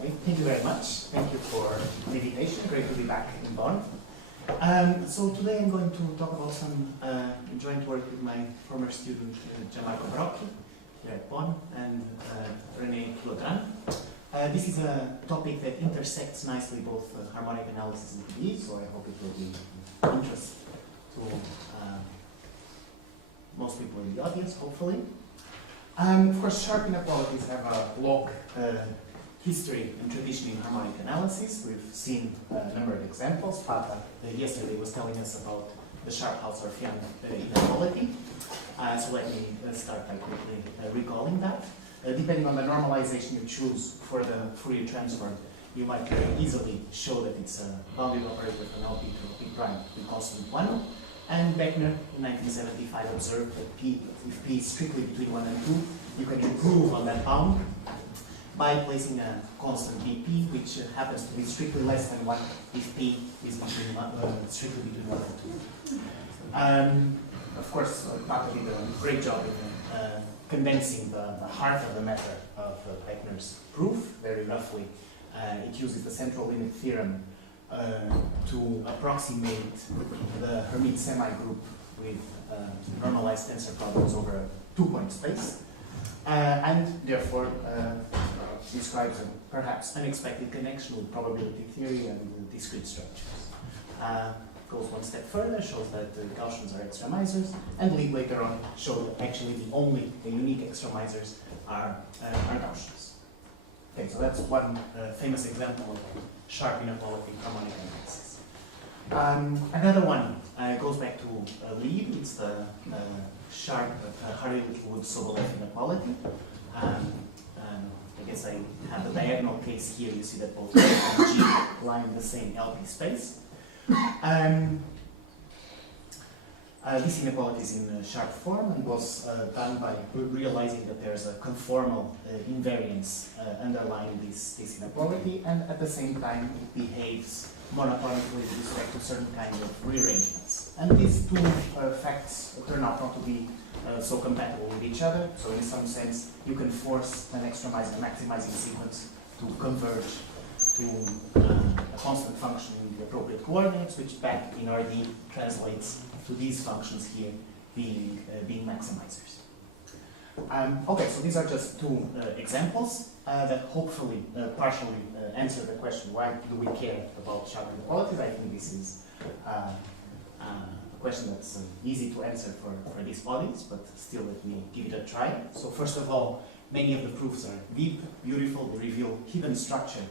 Okay, thank you very much. Thank you for the invitation. Great to be back in Bonn. So today I'm going to talk about some joint work with my former student Gianmarco Brocchi here at Bonn and René Quilodrán. This is a topic that intersects nicely both harmonic analysis and PE, so I hope it will be of interest to most people in the audience, hopefully. Of course, sharp inequalities have a long history and tradition in harmonic analysis. We've seen a number of examples. Pata yesterday was telling us about the sharp Hausdorffian inequality. So let me start by quickly recalling that. Depending on the normalization you choose for the Fourier transform, you might very easily show that it's a bounded operator with an LP to P prime with constant 1. And Beckner in 1975 observed that if P is strictly between 1 and 2, you can improve on that bound by placing a constant BP, which happens to be strictly less than 1 if P is strictly between 1 and 2. Of course, Pata did a great job in condensing the heart of the matter of Beckner's proof. Very roughly, it uses the central limit theorem to approximate the Hermite semi-group with normalized tensor problems over a two-point space, and therefore describes a perhaps unexpected connection with probability theory and discrete structures. Goes one step further, shows that Gaussians are extremizers, and later on showed that actually the unique extremizers are Gaussians. Okay, so that's one famous example of sharp inequality harmonic analysis. Another one goes back to Lieb. It's the sharp Hardy-Wood-Sobolev inequality. I guess I have the diagonal case here. You see that both F and G lie in the same LP space. This inequality is in sharp form and was done by realizing that there's a conformal invariance underlying this inequality, and at the same time it behaves monotonically with respect to certain kind of rearrangements. And these two facts turn out not to be so compatible with each other, so in some sense you can force an extremizing and maximizing sequence to converge to a constant function in the appropriate coordinates, which back in RD translates to these functions here being maximizers. Okay, so these are just two examples that hopefully partially answer the question, why do we care about sharp inequalities? I think this is a question that's easy to answer for this audience, but still let me give it a try. So first of all, many of the proofs are deep, beautiful, they reveal hidden structure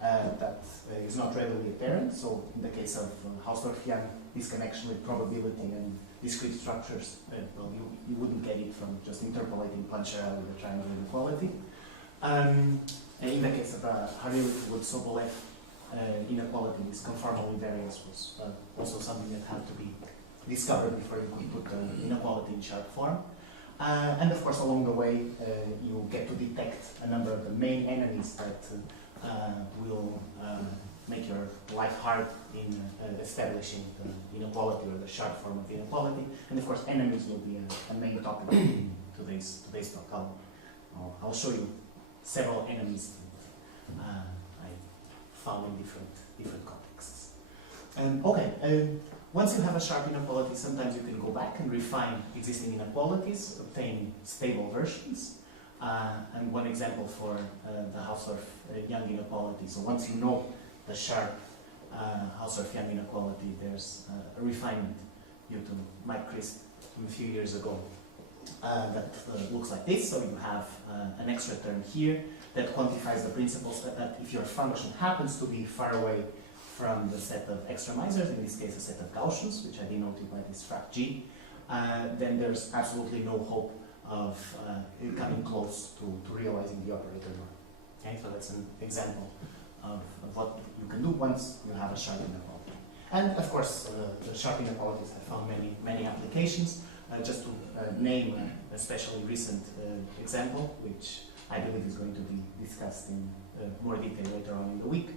that is not readily apparent. So in the case of Hausdorffian, this connection with probability and discrete structures, well, you wouldn't get it from just interpolating Plancherel with a triangle inequality. And in the case of Hardy-Wood-Sobolev inequality, this conformal invariance was also something that had to be discovered before you could put the inequality in sharp form. And of course, along the way, you get to detect a number of the main enemies that will make your life hard in establishing the inequality or the sharp form of the inequality. And of course, enemies will be a main topic in today's talk. I'll show you several enemies that I found in different contexts. Okay, once you have a sharp inequality, sometimes you can go back and refine existing inequalities, obtain stable versions. And one example for the Hausdorff-Young inequality. So once you know the sharp Hausdorff-Young inequality, there's a refinement due to Mike Crisp a few years ago that looks like this. So you have an extra term here that quantifies the principles that if your function happens to be far away from the set of extremizers, in this case a set of Gaussians, which I denoted by this frac G, then there's absolutely no hope of coming close to realizing the operator norm. Okay, so that's an example of what you can do once you have a sharp inequality. And of course, the sharp inequalities have found many applications. Just to name a especially recent example, which I believe is going to be discussed in more detail later on in the week.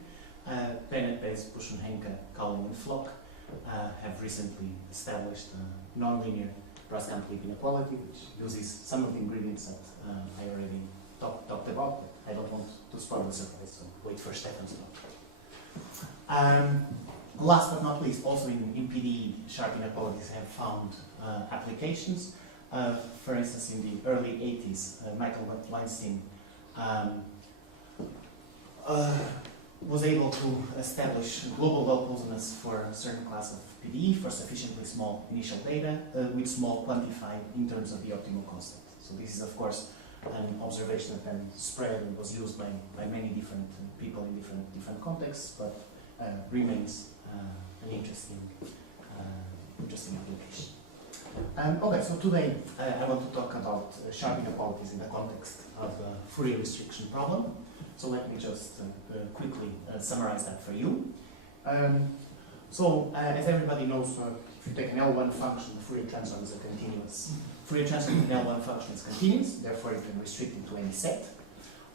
Bennett, Bez, Bush and Henke, Culling and Flock have recently established a nonlinear Braskamp-Lieb inequality, which uses some of the ingredients that I already talked about, but I don't want to spoil the surprise, so wait for Stefan's talk. Last but not least, also in PDE, sharp inequalities have found applications. For instance, in the early 80s, Michael Weinstein was able to establish global well-posedness for a certain class of PDE for sufficiently small initial data, with small quantified in terms of the optimal constant. So this is, of course, an observation that then spread and was used by many different people in different contexts, but remains an interesting application. Okay, so today I want to talk about sharp inequalities in the context of the Fourier restriction problem. So let me just quickly summarize that for you. As everybody knows, if you take an L1 function, the Fourier transform is a continuous. Fourier transform of an L1 function is continuous, therefore you can restrict it to any set.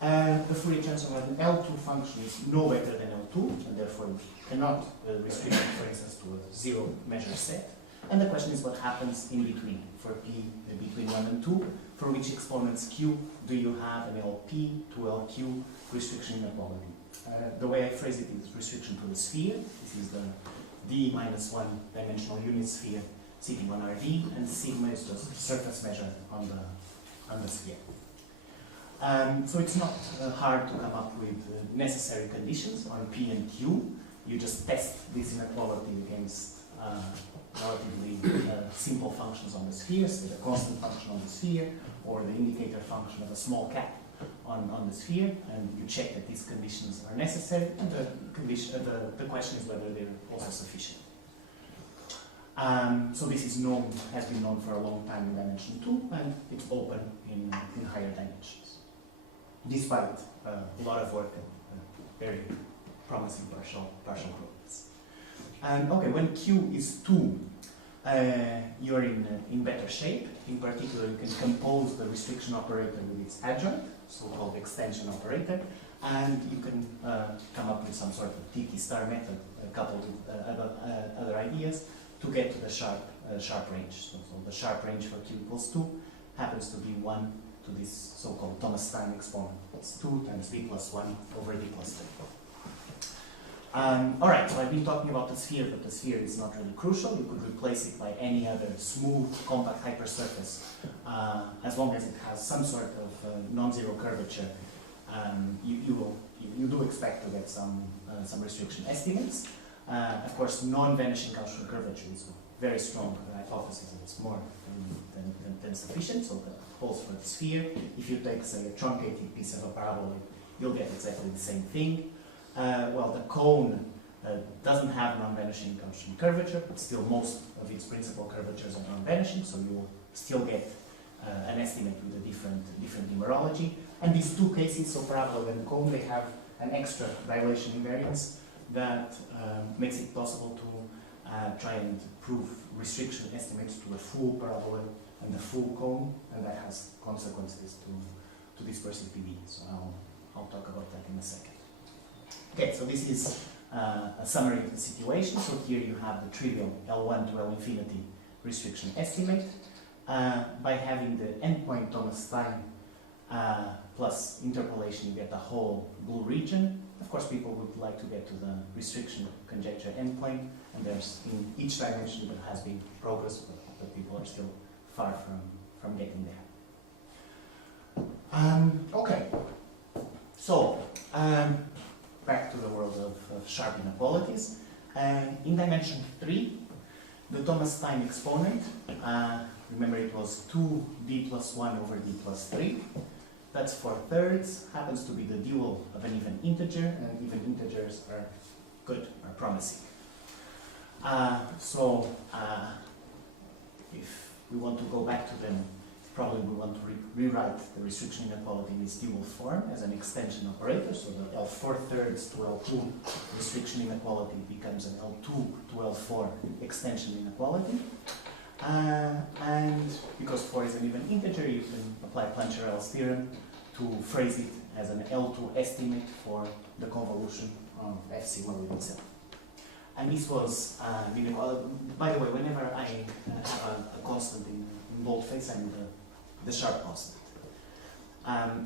The Fourier transform of an L2 function is no better than L2, and therefore you cannot restrict it, for instance, to a zero measure set. And the question is what happens in between, for P between 1 and 2, for which exponents Q do you have an LP to LQ restriction inequality. The way I phrase it is restriction to the sphere. This is the D minus 1 dimensional unit sphere sitting on RD, and sigma is just surface measure on the sphere. So it's not hard to come up with necessary conditions on P and Q. You just test this inequality against relatively simple functions on the sphere, so the constant function on the sphere, or the indicator function of a small cap on the sphere, and you check that these conditions are necessary, and the question is whether they're also sufficient. So this is known, has been known for a long time in dimension 2, and it's open in higher dimensions, despite a lot of work and very promising partial progress. Okay, when Q is 2, you're in better shape. In particular, you can compose the restriction operator with its adjoint, so-called extension operator, and you can come up with some sort of TT star method coupled with other ideas to get to the sharp range. So the sharp range for Q equals 2 happens to be 1 to this so-called Thomas-Stein exponent. It's 2 times D plus 1 over D plus 3. Alright, so I've been talking about the sphere, but the sphere is not really crucial. You could replace it by any other smooth, compact hypersurface, as long as it has some sort of non-zero curvature. You do expect to get some restriction estimates. Of course, non-vanishing Gaussian curvature is a very strong hypothesis, and it's more than sufficient, so that holds for the sphere. If you take, say, a truncated piece of a paraboloid, you'll get exactly the same thing. Well, the cone doesn't have non-vanishing Gaussian curvature, but still most of its principal curvatures are non-vanishing, so you will still get an estimate with a different numerology. And these two cases, so paraboloid and cone, they have an extra dilation invariance that makes it possible to try and prove restriction estimates to the full paraboloid and the full cone, and that has consequences to dispersive PDE. So I'll talk about that in a second. Okay, so this is a summary of the situation. So here you have the trivial L1 to L infinity restriction estimate. By having the endpoint Thomas-Stein plus interpolation, you get the whole blue region. Of course, people would like to get to the restriction conjecture endpoint, and there's in each dimension there has been progress, but people are still far from getting there. Okay, so back to the world of sharp inequalities. In dimension 3, the Thomas-Stein exponent, remember it was 2d plus 1 over d plus 3. That's 4/3, happens to be the dual of an even integer, and even integers are good, are promising. If we want to go back to them, probably we want to rewrite the restriction inequality in its dual form as an extension operator, so the L4/3 to L2 restriction inequality becomes an L2 to L4 extension inequality. And because 4 is an even integer, you can apply Plancherel's theorem to phrase it as an L2 estimate for the convolution of F sigma with itself. And this was, by the way, whenever I have a constant in boldface, I mean the sharp constant.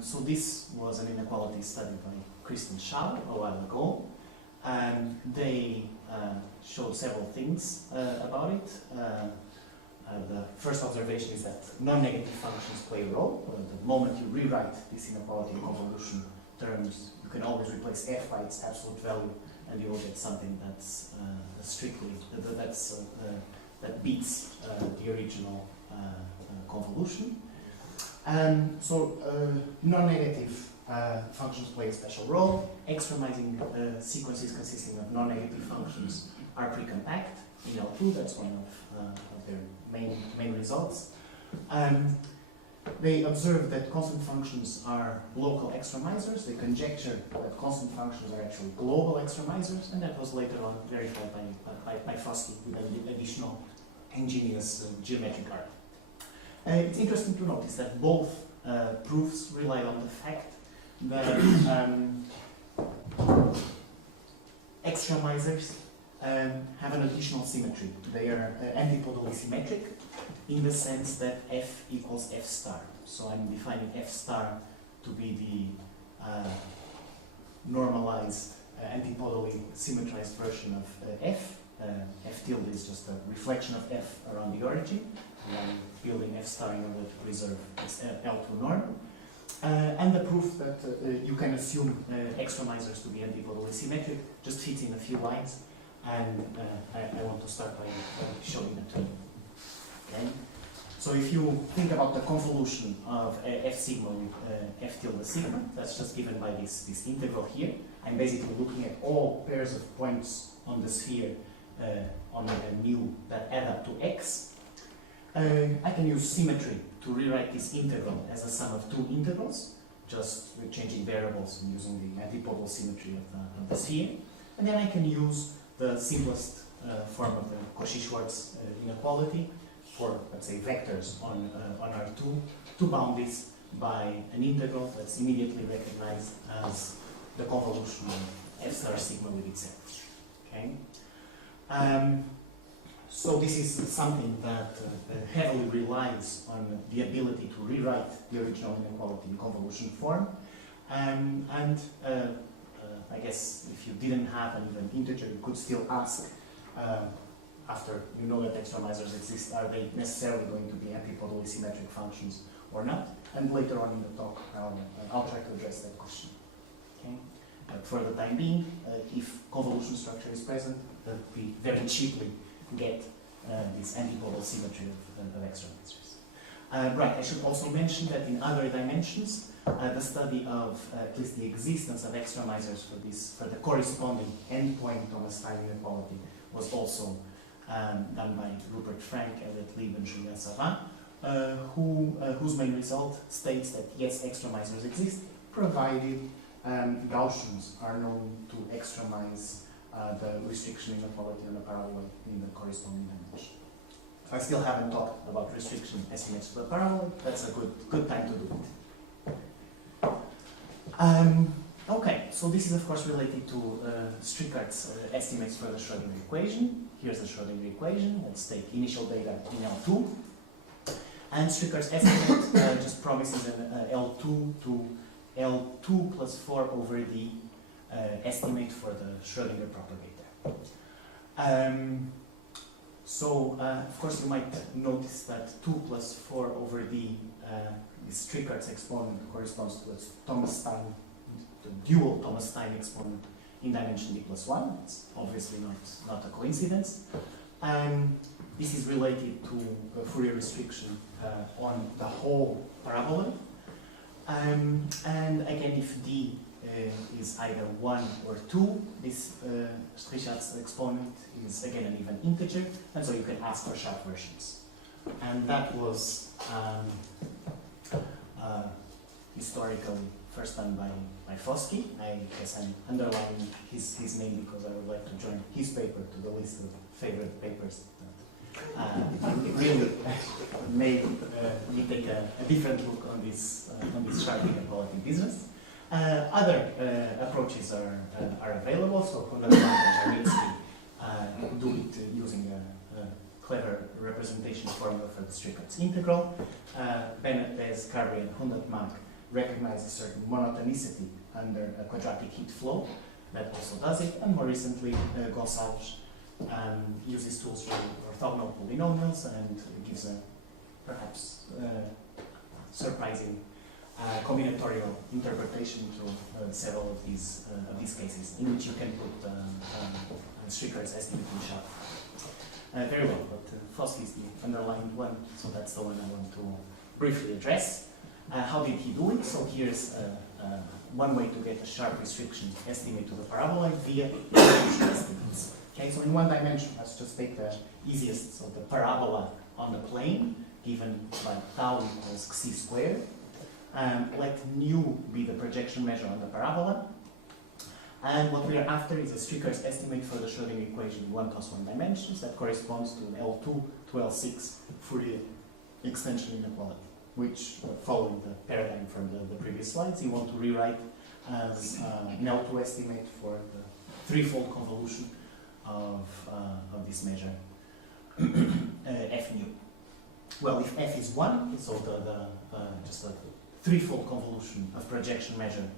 So this was an inequality studied by Christian Schall a while ago. They showed several things about it. The first observation is that non-negative functions play a role. The moment you rewrite this inequality in convolution terms, you can always replace f by its absolute value, and you will get something that's that beats the original convolution. So non-negative functions play a special role. Extremizing sequences consisting of non-negative functions are pre-compact in L2. That's one of their main results. They observed that constant functions are local extremizers. They conjectured that constant functions are actually global extremizers, and that was later on verified by Fourier with additional ingenious geometric art. It's interesting to notice that both proofs rely on the fact that extremizers have an additional symmetry. They are antipodally symmetric in the sense that f equals f star. So I'm defining f star to be the normalized, antipodally symmetrized version of f. F tilde is just a reflection of f around the origin. And I'm building f star in order to preserve this L2 norm. And the proof that you can assume extremizers to be antipodally symmetric just fits in a few lines. And I want to start by showing it to you. Okay? So if you think about the convolution of f sigma with f tilde sigma, that's just given by this integral here. I'm basically looking at all pairs of points on the sphere on a mu that add up to x. I can use symmetry to rewrite this integral as a sum of two integrals, just changing variables and using the antipodal symmetry of the sphere. And then I can use the simplest form of the Cauchy-Schwarz inequality for, let's say, vectors on R2 to bound this by an integral that's immediately recognized as the convolution of f star sigma with itself. Okay? So this is something that heavily relies on the ability to rewrite the original inequality in convolution form. I guess if you didn't have an even integer, you could still ask, after you know that extremizers exist, are they necessarily going to be antipodally symmetric functions or not? And later on in the talk, I'll try to address that question. Okay? But for the time being, if convolution structure is present, we very cheaply get this antipodal symmetry of extremizers. Right, I should also mention that in other dimensions, the study of at least the existence of extremizers for the corresponding endpoint Thomas-Stein inequality was also done by Rupert Frank, Elliott Lieb, and Julien Savin, whose main result states that yes, extremizers exist, provided Gaussians are known to extremize the restriction inequality on the paraboloid in the corresponding dimension. So I still haven't talked about restriction estimates for the paraboloid. That's a good time to do it. Okay, so this is of course related to Strichartz estimates for the Schrödinger equation. Here's the Schrödinger equation. Let's take initial data in L2. And Strichartz estimate just promises an L2 to L2 plus 4 over the estimate for the Schrödinger propagator. Of course, you might notice that 2 plus 4 over the Strichartz exponent corresponds to the Thomas-Stein, the dual Thomas-Stein exponent in dimension d plus 1. It's obviously not a coincidence. This is related to Fourier restriction on the whole parabola. And again, if d is either 1 or 2, this Strichartz exponent is again an even integer, and so you can ask for sharp versions. And that was historically first done by Fourier. I guess I'm underlining his name because I would like to join his paper to the list of favorite papers that really made me take a different look on this sharp inequality business. Other approaches are available, so Quilodrán and Riesz do it using a clever representation formula for the Strichartz integral. Bennett, Carey, and Hundertmark recognize a certain monotonicity under a quadratic heat flow that also does it, and more recently Gonçalves uses tools for orthogonal polynomials and gives a perhaps surprising combinatorial interpretation to several of these cases, in which you can put Strichartz estimate in sharp. Very well, but Fossky is the underlined one, so that's the one I want to briefly address. How did he do it? So here's one way to get a sharp restriction estimate to the paraboloid via convolution estimates. Okay, so in one dimension, let's just take the easiest, so the parabola on the plane, given by tau equals xc squared. Let nu be the projection measure on the parabola. And what we are after is a Strichartz estimate for the Schrödinger equation in 1 plus 1 dimensions that corresponds to an L2 to L6 Fourier extension inequality, which, following the paradigm from the previous slides, you want to rewrite as an L2 estimate for the threefold convolution of this measure, f nu. Well, if f is 1, so just a threefold convolution of projection measure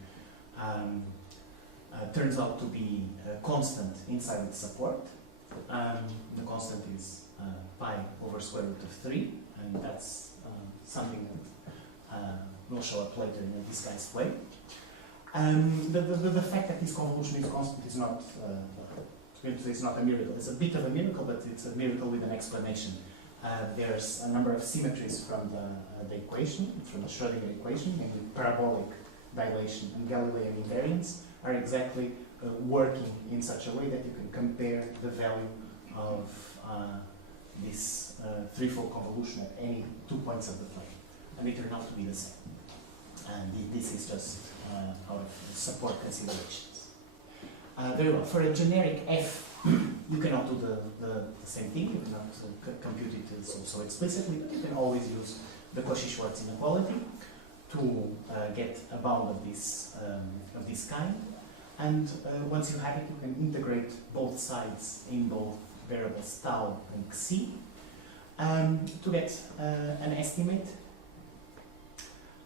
turns out to be constant inside its support. The constant is pi over square root of 3, and that's something that we'll show up later in a disguised way. The fact that this convolution is constant is not, it's not a miracle. It's a bit of a miracle, but it's a miracle with an explanation. There's a number of symmetries from the equation, from the Schrödinger equation, namely parabolic dilation and Galilean invariance, are exactly working in such a way that you can compare the value of this threefold convolution at any 2 points of the plane, and they turn out to be the same. And this is just out of support considerations. Very well. For a generic f, you cannot do the same thing. You cannot compute it so explicitly, but you can always use the Cauchy-Schwarz inequality to get a bound of this kind. And once you have it, you can integrate both sides in both variables tau and xc to get an estimate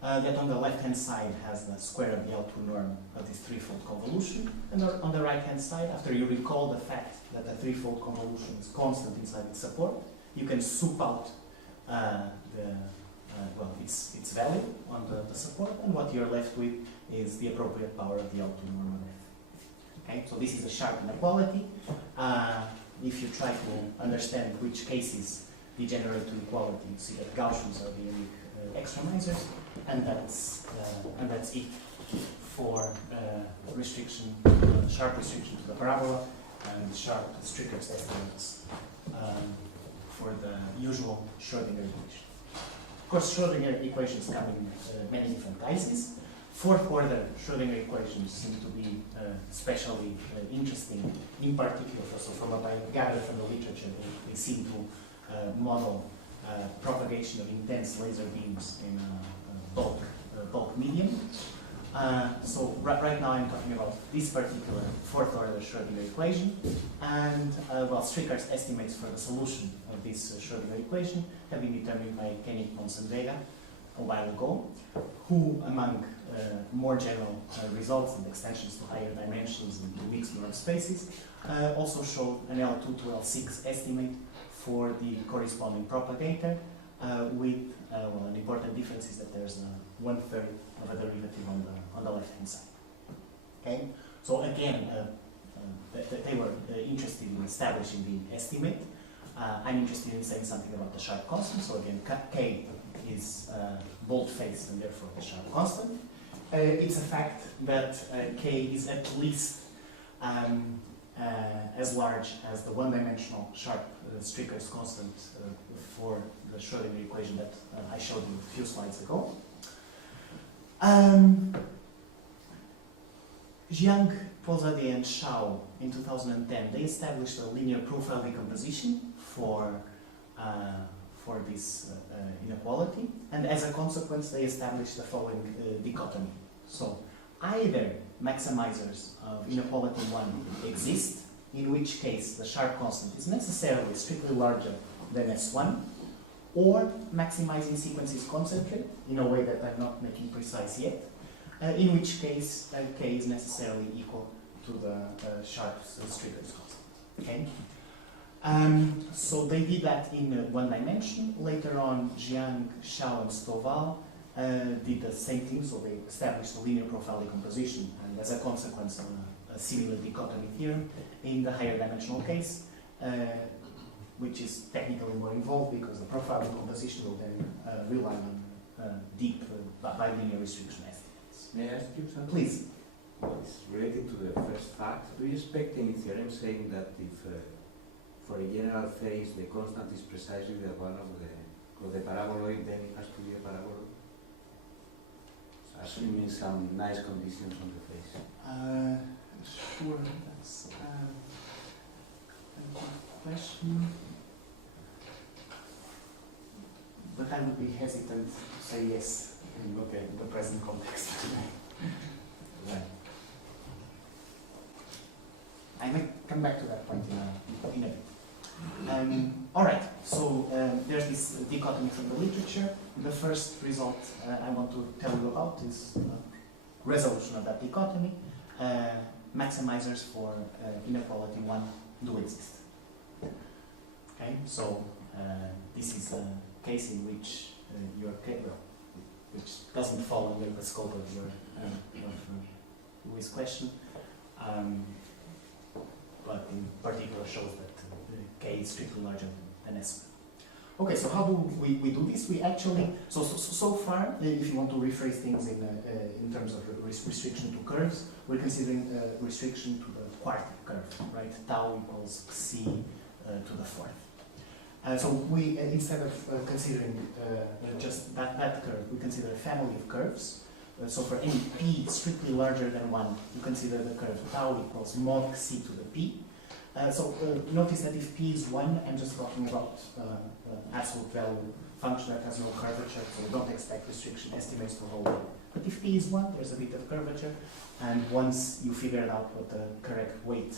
that on the left-hand side has the square of the L2 norm of this threefold convolution, and on the right-hand side, after you recall the fact that the threefold convolution is constant inside its support, you can soup out its value on the support, and what you're left with is the appropriate power of the L2 norm of f. Okay, so this is a sharp inequality. If you try to understand which cases degenerate to equality, you see that Gaussians are the unique extremizers, and that's it for restriction, sharp restriction to the parabola, and sharp Strichartz estimates for the usual Schrödinger equation. Of course, Schrödinger equations come in many different guises. Fourth order Schrödinger equations seem to be especially interesting, in particular, so from what I gather from the literature, they seem to model propagation of intense laser beams in a bulk medium. So right now I'm talking about this particular fourth order Schrödinger equation, and Strichartz estimates for the solution of this Schrödinger equation have been determined by Koenig, Mons, and Vega a while ago, who among more general results and extensions to higher dimensions and to mixed norm spaces also showed an L2 to L6 estimate for the corresponding propagator with an important difference is that there's 1/3 of a derivative on the left-hand side. Okay, so again, they were interested in establishing the estimate. I'm interested in saying something about the sharp constant. So again, K is bold-faced and therefore the sharp constant. It's a fact that K is at least as large as the one-dimensional sharp Strichartz constant for the Schrödinger equation that I showed you a few slides ago. Jiang, Polzadeh, and Shao in 2010, they established a linear profile decomposition for this inequality, and as a consequence they established the following dichotomy. So either maximizers of inequality 1 exist, in which case the sharp constant is necessarily strictly larger than S1, or maximizing sequences concentrate in a way that I'm not making precise yet, in which case k is necessarily equal to the Strichartz constant. Okay? So they did that in one dimension. Later on, Jiang, Xiao, and Stovall did the same thing, so they established a linear profile decomposition, and as a consequence, a similar dichotomy theorem in the higher dimensional case, which is technically more involved because the profile decomposition will then rely on deep bilinear restriction estimates. May I ask you something? Please. It's related to the first fact. Do you expect any theorem saying that if for a general phase the constant is precisely the one of the paraboloid, then it has to be a paraboloid? So assuming some nice conditions on the phase. Sure, that's a good question. But I would be hesitant to say yes in the present context. Right. I may come back to that point in a bit. All right, so there's this dichotomy from the literature. The first result I want to tell you about is resolution of that dichotomy. Maximizers for inequality 1 do exist. Okay, so this is a case in which which doesn't fall under the scope of your Louis' question, but in particular shows that k is strictly larger than s. Okay, so how do we do this? We actually, so far, if you want to rephrase things in terms of restriction to curves, we're considering restriction to the quartic curve, right? Tau equals c to the fourth. So we, instead of considering just that curve, we consider a family of curves. So for any p strictly larger than 1, you consider the curve tau equals mod c to the p. So notice that if p is 1, I'm just talking about absolute value function that has no curvature, so we don't expect restriction estimates to hold. But if p is 1, there's a bit of curvature, and once you figure out what the correct weight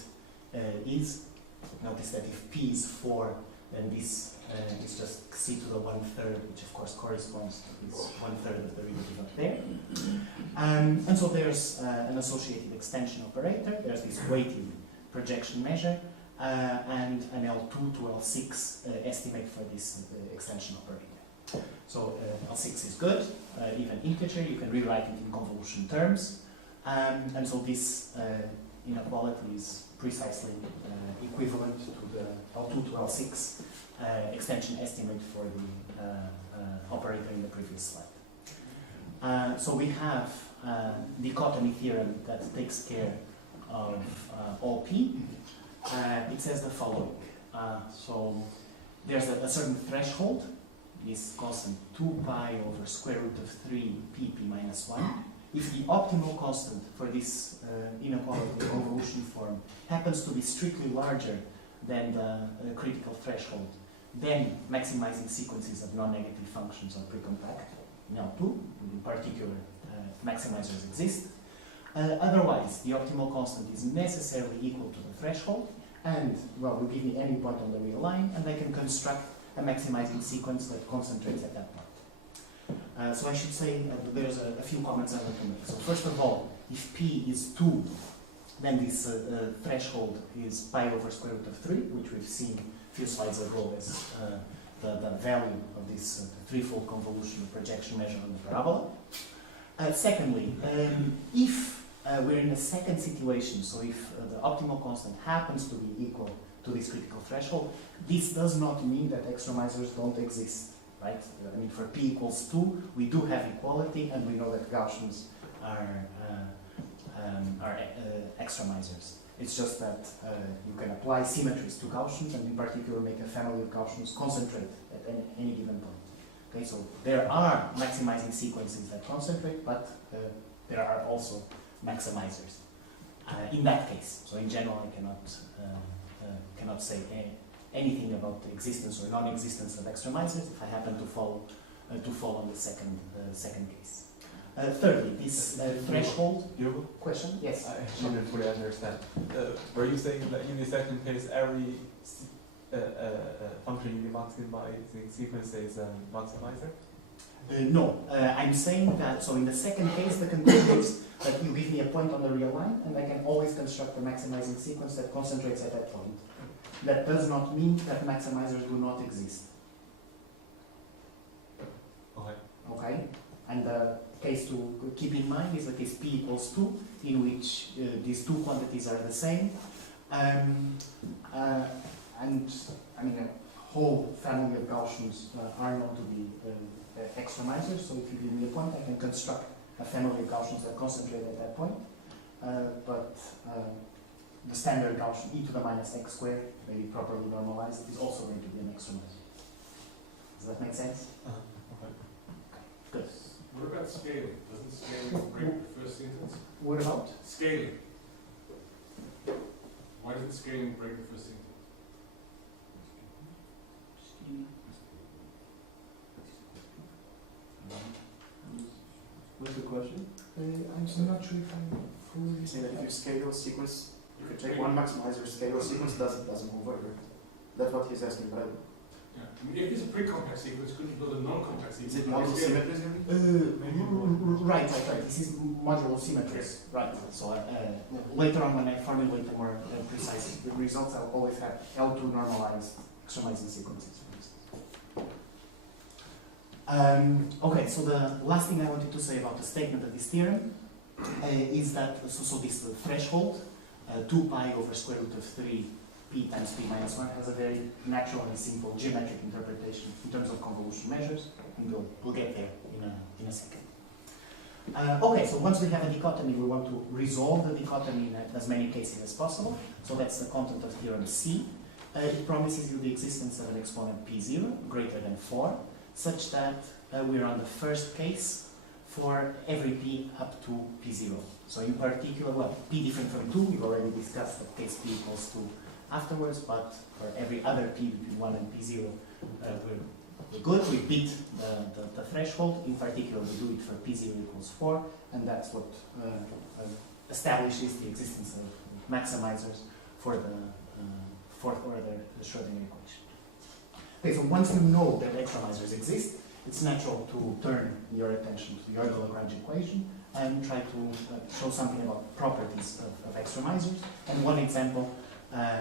is, notice that if p is 4, then this is just c to the 1/3, which of course corresponds to this 1/3 of the derivative up there. And so there's an associated extension operator, there's this weighting projection measure, and an L2 to L6 estimate for this extension operator. So L6 is good, even integer, you can rewrite it in convolution terms, and so this inequality is precisely equivalent to the L2 to L6 extension estimate for the operator in the previous slide. So we have dichotomy theorem that takes care of all p. It says the following. So there's a certain threshold, this constant 2 pi over square root of 3 pp minus 1. If the optimal constant for this inequality convolution form happens to be strictly larger than the critical threshold, then maximizing sequences of non-negative functions are precompact in L2, in particular maximizers exist. Otherwise, the optimal constant is necessarily equal to the threshold, and, well, we give me any point on the real line, and I can construct a maximizing sequence that concentrates at that point. So I should say there's a few comments I want to make. So first of all, if p is 2, then this threshold is pi over square root of 3, which we've seen a few slides ago as the value of this threefold convolution projection measure on the parabola. Secondly, if we're in a second situation, so if the optimal constant happens to be equal to this critical threshold, this does not mean that extremizers don't exist, right? I mean, for p equals 2, we do have equality, and we know that Gaussians are extremizers. It's just that you can apply symmetries to Gaussians, and in particular make a family of Gaussians concentrate at any given point. Okay, so there are maximizing sequences that concentrate, but there are also maximizers in that case. So in general, I cannot say anything about the existence or non-existence of extremizers if I happen to fall on the second case. Thirdly, this threshold. Your Question? Yes. I didn't fully understand. Were you saying that in the second case, every function you maximize the sequence is a maximizer? No, I'm saying that, so in the second case, the conclusion is that you give me a point on the real line, and I can always construct a maximizing sequence that concentrates at that point. That does not mean that maximizers do not exist. Okay. Okay? And the case to keep in mind is the case P equals 2, in which these two quantities are the same. And I mean, a whole family of Gaussians are known to be extremizers, so if you give me a point, I can construct a family of Gaussians that concentrate at that point. But the standard Gaussian e to the minus x squared, maybe properly normalized, is also going to be an extremizer. Does that make sense? Okay. Good. What about scaling? Doesn't scaling break the first sentence? What about? Scaling. Why doesn't scaling break the first sentence? What's the question? I'm not sure if I'm fully. You say that if you scale a sequence, you could take one maximizer, scale a sequence, doesn't move over. That's what he's asking, but Yeah. I mean, if it's a pre-compact sequence, couldn't you build a non-compact sequence? is it modulo symmetries? Right. This is modulo symmetries. Right. So later on, when I formulate the more precise results, I'll always have L2 normalized extremizing sequences, for instance. Okay, so the last thing I wanted to say about the statement of this theorem is that, so this threshold, 2 pi over square root of 3 p times p minus 1 has a very natural and simple geometric interpretation in terms of convolution measures, and we'll get there in a second. Okay, so once we have a dichotomy, we want to resolve the dichotomy in as many cases as possible. So that's the content of Theorem C. It promises you the existence of an exponent p0 greater than 4, such that we're on the first case for every p up to p0. So in particular, well, p different from 2, we've already discussed that case p equals 2 afterwards, but for every other p between 1 and p0, we're good. We beat the threshold. In particular, we do it for p0 equals 4, and that's what establishes the existence of maximizers for the fourth order Schrödinger equation. Okay, so once you know that extremizers exist, it's natural to turn your attention to the Euler-Lagrange equation and try to show something about properties of extremizers. And one example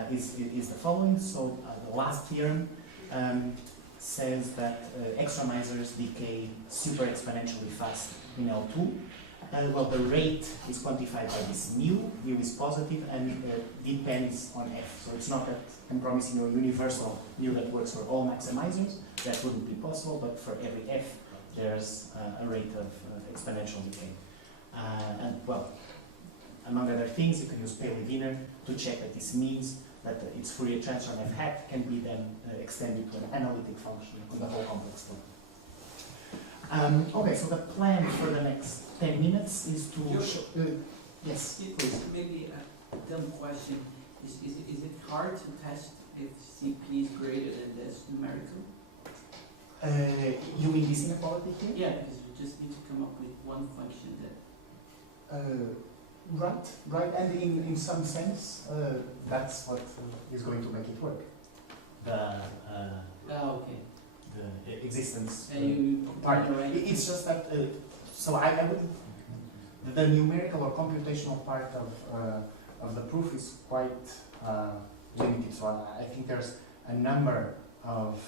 is the following. So the last theorem says that extremizers decay super exponentially fast in L2. Well, the rate is quantified by this mu. Mu is positive and depends on f. So it's not that I'm promising you a universal mu that works for all maximizers. That wouldn't be possible, but for every f, there's a rate of exponential decay. And well, among other things, you can use Paley-Wiener to check that this means that its Fourier transform f hat can be then extended to an analytic function on the whole complex term. Okay, so the plan for the next 10 minutes is to show... yes, please. Maybe a dumb question. Is it hard to test if CP is greater than this numerical? You mean this inequality here? Yeah, because we just need to come up with one function that... Right, and in some sense, that's what is going to make it work. okay. The existence part. It's just that, so I wouldn't, the numerical or computational part of the proof is quite limited. So I think there's a number of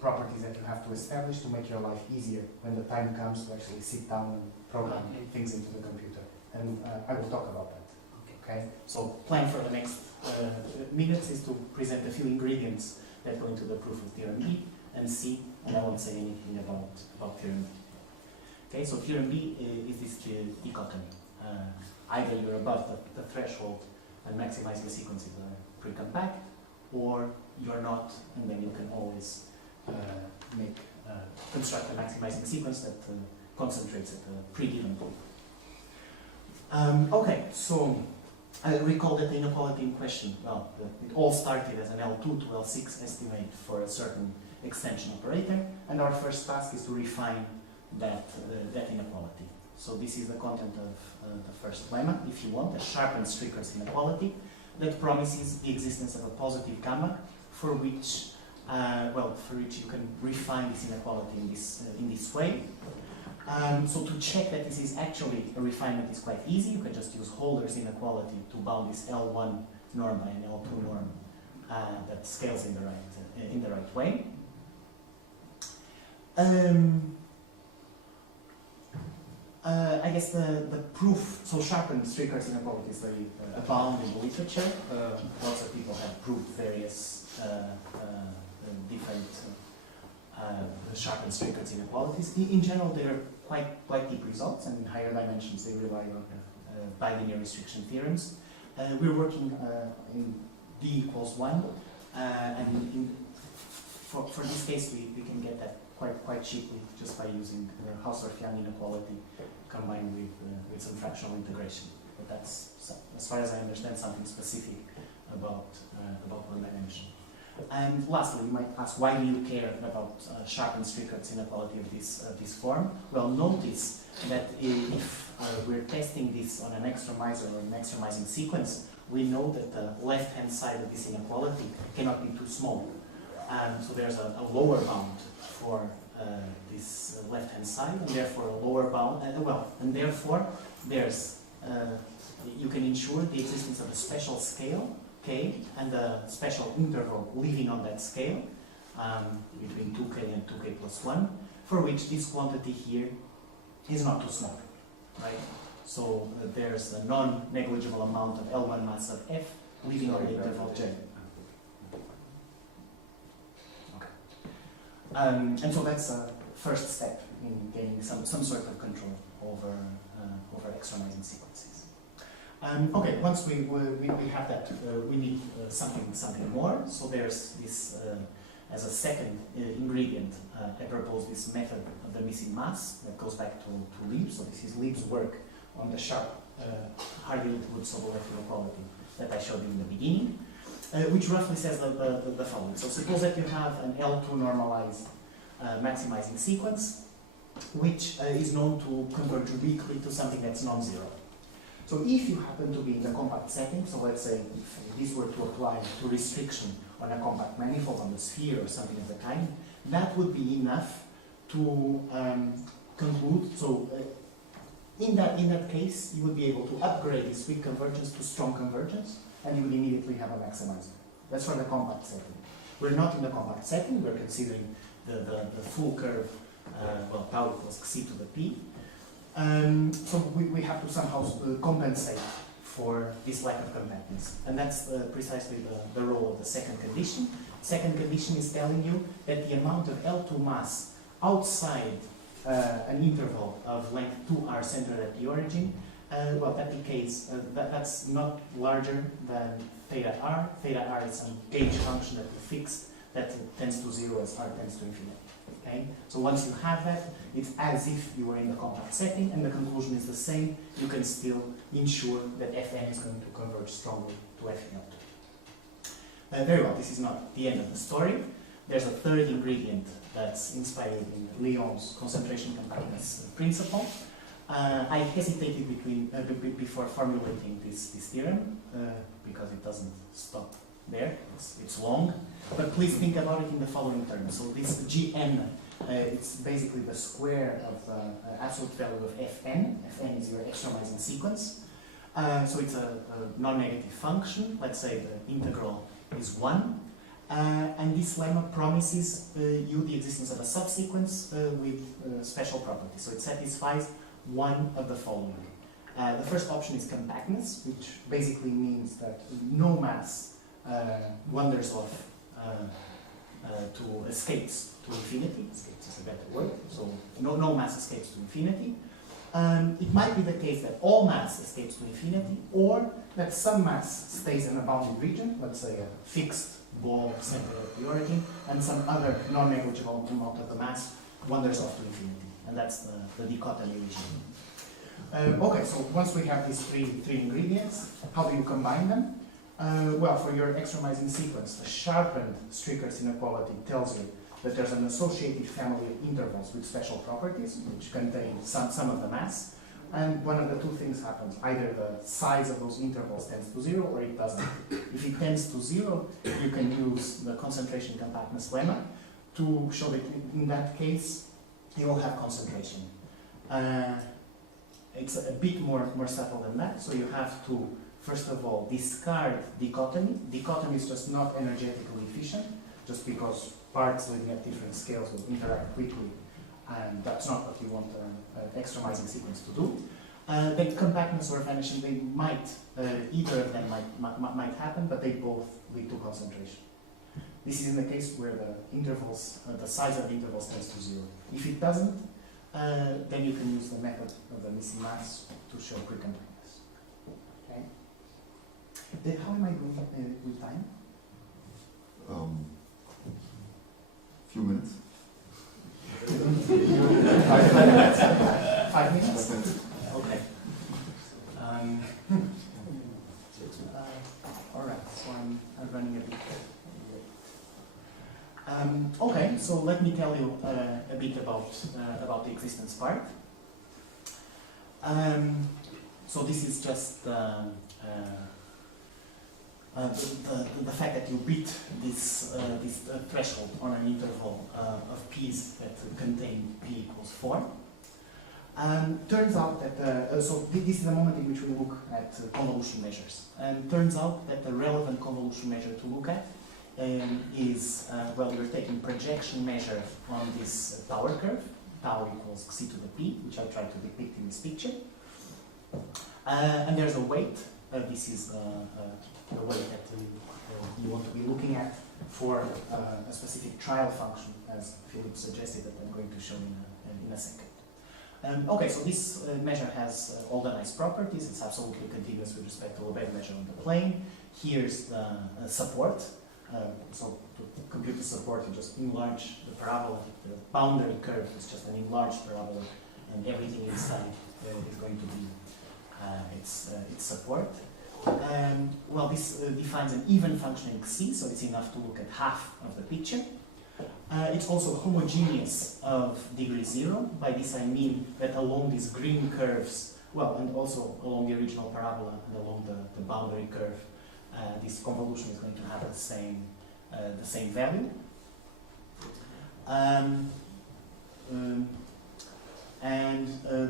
properties that you have to establish to make your life easier when the time comes to actually sit down and program things into the computer. And I will talk about that. Okay. So plan for the next minutes is to present a few ingredients that go into the proof of Theorem B and C, and I won't say anything about Theorem B. Okay, so Theorem B is this dichotomy. Either you're above the threshold and maximizing sequences are pre-compact, or you're not, and then you can always construct a maximizing sequence that concentrates at a pre-given point. Okay, so I recall that the inequality in question, well, it all started as an L2 to L6 estimate for a certain extension operator, and our first task is to refine that inequality. So this is the content of the first lemma, if you want, a sharpened Strichartz inequality that promises the existence of a positive gamma for which you can refine this inequality in this way. So to check that this is actually a refinement is quite easy. You can just use Holder's inequality to bound this L1 norm by an L2 norm that scales in the right way. I guess the proof, so sharpened Strichartz inequalities, they abound in the literature. Lots of people have proved various different sharpened Strichartz inequalities. In general, they're quite deep results, and in higher dimensions, they rely on bilinear restriction theorems. We're working in D equals 1, and for this case, we can get that quite cheaply just by using the Hausdorff-Young inequality combined with some fractional integration. But that's, as far as I understand, something specific about one dimension. And lastly, you might ask, why do you care about sharpened Strichartz inequality of this form? Well, notice that if we're testing this on an extremizer or an extremizing sequence, we know that the left-hand side of this inequality cannot be too small. So there's a lower bound for this left-hand side, and therefore a lower bound, and therefore there's you can ensure the existence of a special scale, k, and a special interval living on that scale between 2k and 2k plus 1, for which this quantity here is not too small, right? So there's a non-negligible amount of L1 mass of F living on the interval J. And so that's a first step in gaining some sort of control over extremizing sequences. Okay, once we have that, we need something more. So there's this as a second ingredient. I propose this method of the missing mass that goes back to Lieb's. So this is Lieb's work on the sharp Hardy-Littlewood-Sobolev inequality that I showed you in the beginning. Which roughly says the following. So suppose that you have an L2 normalized maximizing sequence, which is known to converge weakly to something that's non-zero. So if you happen to be in the compact setting, so let's say if this were to apply to restriction on a compact manifold on the sphere or something of the kind, that would be enough to conclude. So in that case, you would be able to upgrade this weak convergence to strong convergence, and you would immediately have a maximizer. That's for the compact setting. We're not in the compact setting, we're considering the full curve, tau equals c to the p. So we have to somehow compensate for this lack of compactness. And that's precisely the role of the second condition. Second condition is telling you that the amount of L2 mass outside an interval of length 2r centered at the origin, that decays, that's not larger than theta r. Theta r is some gauge function that we fixed that tends to 0 as r tends to infinity. Okay? So once you have that, it's as if you were in the compact setting, and the conclusion is the same. You can still ensure that Fn is going to converge strongly to Fn. Very well, this is not the end of the story. There's a third ingredient that's inspired in Lyon's concentration-compactness principle. I hesitated before formulating this theorem because it doesn't stop there. It's long, but please think about it in the following terms. So this Gn, it's basically the square of the absolute value of Fn. Fn is your extremizing sequence. So it's a non-negative function. Let's say the integral is 1. And this lemma promises you the existence of a subsequence with special properties. So it satisfies one of the following. The first option is compactness, which basically means that no mass wanders off to escapes to infinity. Escapes is a better word. So no mass escapes to infinity. It might be the case that all mass escapes to infinity, or that some mass stays in a bounded region, let's say a fixed ball centered at the origin, and some other non-negligible amount of the mass wanders off to infinity. And that's the dichotomy regime. Okay, so once we have these three ingredients, how do you combine them? Well, for your extremizing sequence, the sharpened Strichartz inequality tells you that there's an associated family of intervals with special properties, which contain some of the mass. and one of the two things happens. Either the size of those intervals tends to 0 or it doesn't. If it tends to 0, you can use the concentration compactness lemma to show that in that case you will have concentration. It's a bit more subtle than that, so you have to first of all discard dichotomy. Dichotomy is just not energetically efficient, just because parts living at different scales will interact quickly, and that's not what you want an extremizing sequence to do. Then compactness or vanishing, they might, either of them might happen, but they both lead to concentration. This is in the case where the intervals, the size of the intervals tends to 0. If it doesn't, then you can use the method of the missing mass to show precompactness. Okay. How am I doing with time? Few minutes. 5 minutes? 5 minutes? Okay. Alright, so I'm running a bit late. Okay, so let me tell you a bit about the existence part. So this is just the fact that you beat this threshold on an interval of p's that contain p equals 4. Turns out that, so this is the moment in which we look at convolution measures. And turns out that the relevant convolution measure to look at is, well, you're taking projection measure on this power curve, tau equals c to the p, which I tried to depict in this picture. And there's a weight. This is the weight that you want to be looking at for a specific trial function, as Philip suggested, that I'm going to show in a second. Okay, so this measure has all the nice properties. It's absolutely continuous with respect to the wave measure on the plane. Here's the support. So to compute the support, you just enlarge the parabola. The boundary curve is just an enlarged parabola, and everything inside is going to be its support. Well, this defines an even functioning C, so it's enough to look at half of the picture. It's also homogeneous of degree 0. By this I mean that along these green curves, well, and also along the original parabola and along the boundary curve, this convolution is going to have the same value.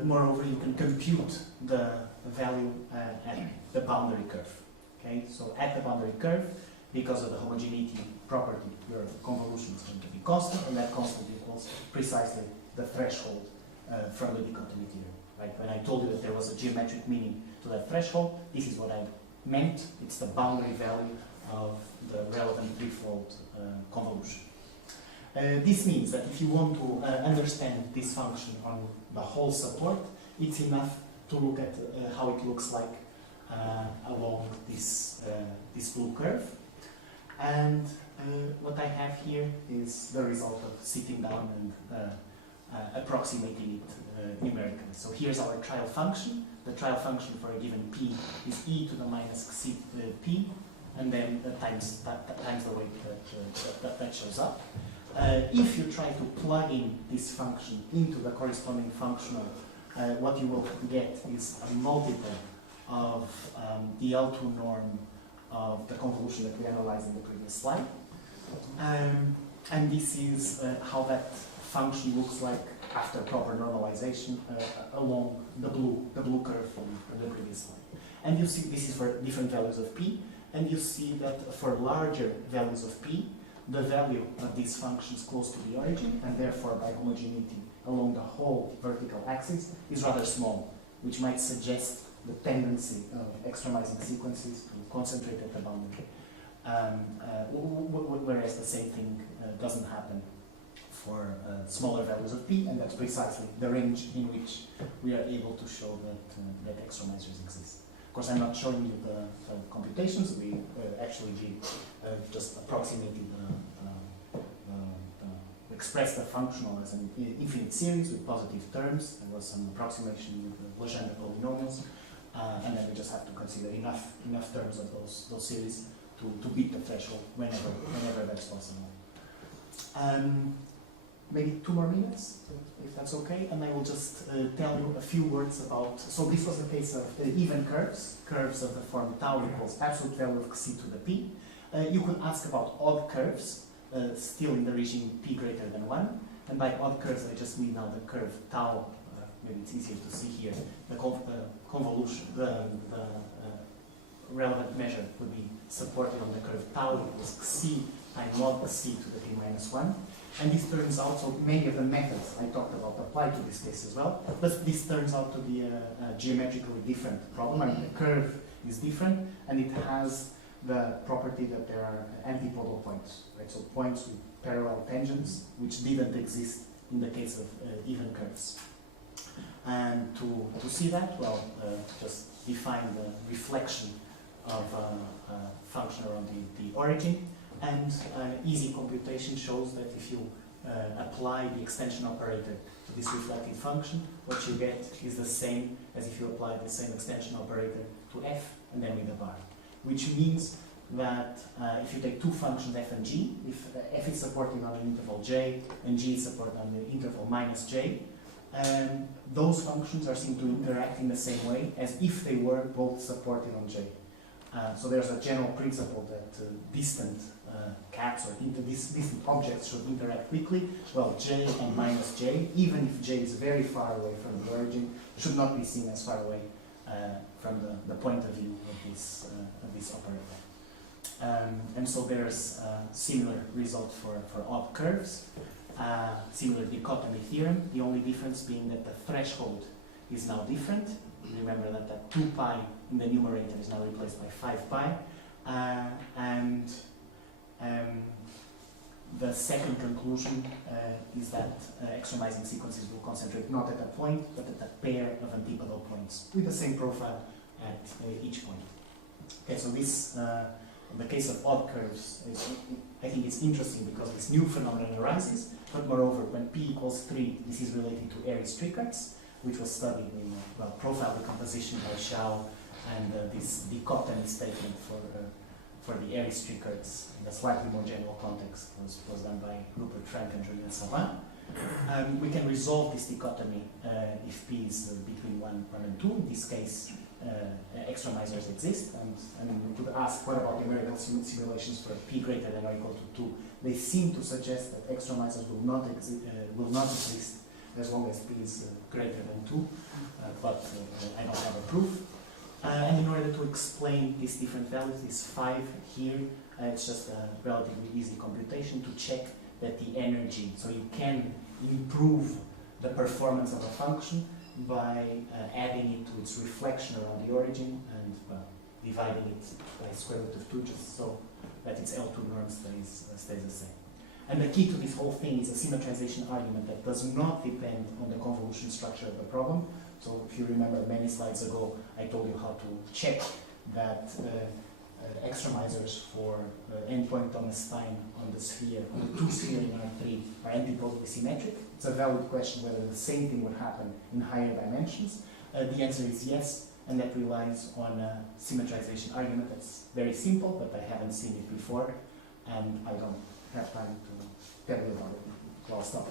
Moreover, you can compute the value at the boundary curve. Okay, so at the boundary curve, because of the homogeneity property, your convolution is going to be constant, and that constant equals precisely the threshold from the dichotomy theorem. Right? When I told you that there was a geometric meaning to that threshold, this is what I meant. It's the boundary value of the relevant threefold convolution. This means that if you want to understand this function on the whole support, it's enough to look at how it looks like along this blue curve. And what I have here is the result of sitting down and approximating it numerically. So here's our trial function. The trial function for a given p is e to the minus c p, and then times the weight that shows up. If you try to plug in this function into the corresponding functional, what you will get is a multiple of the L2 norm of the convolution that we analyzed in the previous slide. And this is how that function looks like after proper normalization along the blue curve from the previous slide. And you see this is for different values of p, and you see that for larger values of p, the value of these functions close to the origin, and therefore by homogeneity along the whole vertical axis, is rather small, which might suggest the tendency of extremizing sequences to concentrate at the boundary. Whereas the same thing doesn't happen for smaller values of p, and that's precisely the range in which we are able to show that extremizers exist. Of course, I'm not showing you the computations. We actually just approximated expressed the functional as an infinite series with positive terms. There was some approximation with the Legendre polynomials, and then we just have to consider enough terms of those series to beat the threshold whenever that's possible. Maybe 2 more minutes, if that's okay, and I will just tell you a few words about, so this was a case of even curves, curves of the form tau equals absolute value of c to the p. You could ask about odd curves, still in the regime p greater than 1, and by odd curves I just mean now the curve tau, maybe it's easier to see here, the convolution, the relevant measure would be supported on the curve tau equals c times log c to the p minus 1. And this turns out, so many of the methods I talked about apply to this case as well, but this turns out to be a geometrically different problem. I mean, the curve is different, and it has the property that there are antipodal points, right? So points with parallel tangents, which didn't exist in the case of even curves. And to see that, well, just define the reflection of a function around the origin. And easy computation shows that if you apply the extension operator to this reflected function, what you get is the same as if you apply the same extension operator to f and then with a bar. Which means that if you take two functions f and g, if f is supported on an interval j and g is supported on the interval minus j, those functions are seen to interact in the same way as if they were both supported on j. So there's a general principle that distant caps or distant objects should interact quickly. Well, j and minus j, even if j is very far away from the origin, should not be seen as far away from the point of view of this operator. And so there's a similar result for odd curves, similar dichotomy theorem, the only difference being that the threshold is now different. Remember that 2 pi in the numerator is now replaced by 5 pi. The second conclusion is that extremizing sequences will concentrate not at a point, but at a pair of antipodal points with the same profile at each point. Okay, so this, in the case of odd curves, I think it's interesting because this new phenomenon arises, but moreover, when p equals 3, this is related to Riesz-Diagrams, which was studied in profile decomposition by Shao, and this dichotomy statement for the Riesz-Diagrams in a slightly more general context was done by Rupert Frank and Julian Savin. We can resolve this dichotomy if p is between 1 and 2. In this case, extremizers exist, and we could ask what about numerical simulations for p greater than or equal to 2. They seem to suggest that extremizers will not exist as long as p is greater than 2, but I don't have a proof. And in order to explain these different values, this 5 here, it's just a relatively easy computation to check that the energy, so you can improve the performance of a function by adding it to its reflection around the origin and dividing it by square root of 2 just so that its L2 norm stays the same. And the key to this whole thing is a symmetrization argument that does not depend on the convolution structure of the problem. So if you remember many slides ago, I told you how to check that extremizers for endpoint on a spine on the sphere, on the 2 sphere in R3 are antipodally symmetric. It's a valid question whether the same thing would happen in higher dimensions. The answer is yes, and that relies on a symmetrization argument that's very simple, but I haven't seen it before, and I don't have time to tell you about it. I'll stop.